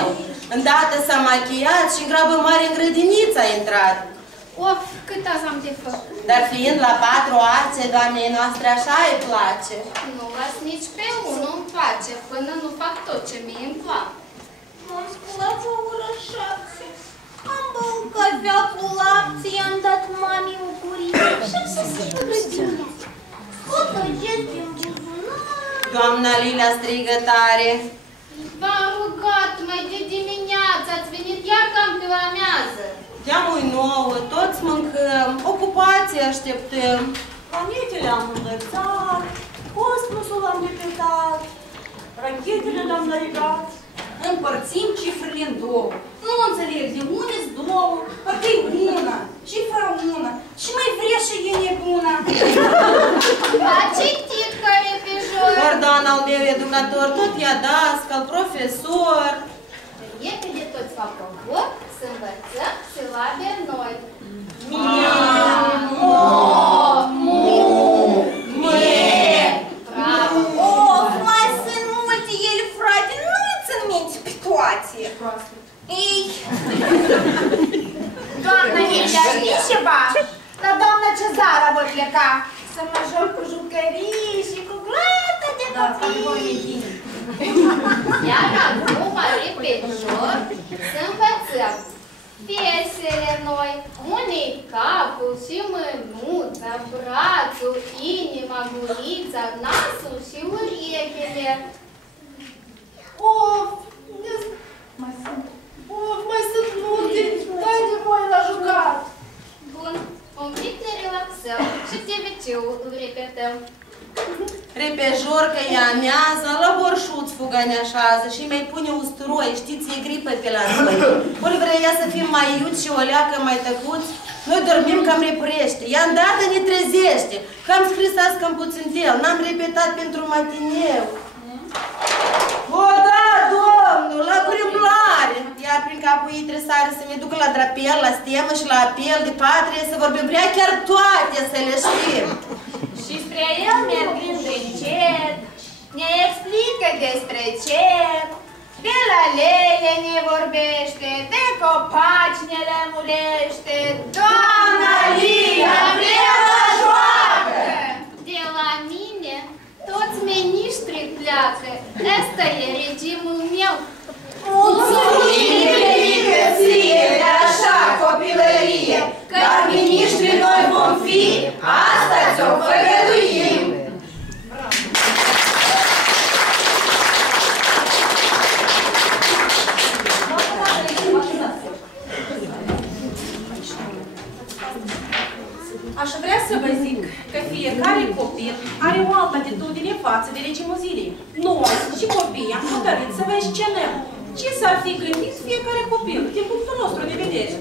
meu. Îndată s-a machiat și în grabă mare în grădiniță a intrat. Of, cât azi am de făcut. Dar fiind la 4 arțe, doamnei noastre așa îi place. Nu las nici pe unul îmi place, până nu fac tot ce mie îmi plac. M-am sculat la ora 7. Am băut cafea cu lapte, i-am dat mamei o curie și am sosit în grădină. Scotăgesc din buzunar. Doamna Lilia strigă tare. V-am rugat mai de dimineață, ați venit iar cam pe la amiază. Geamul nouă, toți mâncăm, ocupații așteptăm. Planetele am învățat, cosmosul am repetat, rachetele le-am nărigat. Împărțim cifrele în două. Nu înțeleg de unde-s două, parcă-i una, cifra una. Și mai vrea și e nebuna. A citit care pe jur. Ordan al meu educator, tot ea dascăl, profesor. Repede toți fac favor să învățăm silabe noi. Bravo! Of, mai sunt multe ele, frate, nu-i țin minte pe toate. Ei! Doamna Lilia, știi ceva? La doamna Cezara voi pleca să mă joc cu jucării și cu groată de copii. Iar acum, repejor, să învățăm piesele noi, unei capul și mânuța, brațul, inima, gurița, nasul și urechile. Of, mai sunt multe, dai de voi la jucat. Bun, un pic ne relaxăm și TVC-ul îl repetăm. Repejor că ea amează, la borșuț fugă ne așează și mai pune usturoi, știți, e gripă pe la noi. Ori vrea ea să fim mai iuți și o leacă mai tăcuți, noi dormim cam repurește. Ea îndată ne trezește, că am scris azi cam puțin el, n-am repetat pentru matineu. O, da, domnul, la primlare! Iar prin capul ei tresare să ne ducă la drapel, la stemă și la apel de patrie, să vorbim vrea chiar toate să le știm. Și spre el mergând încet, ne explică despre cer. De la lele ne vorbește, de copaci ne lămurește. Doamna Lilia, vrea la joacă! De la mine toți miniștrii pleacă. Ăsta e regimul meu. Mulțumim venică ție de așa copilărie, dar miniștri noi vom fi, asta ți-o făgăduim. Aș vrea să vă zic că fiecare copil are o altă atitudine față de regimul zilei. Noi și copiii am hotărât să vă scenăm ce s-ar fi gândit fiecare copil din punctul nostru de vedere.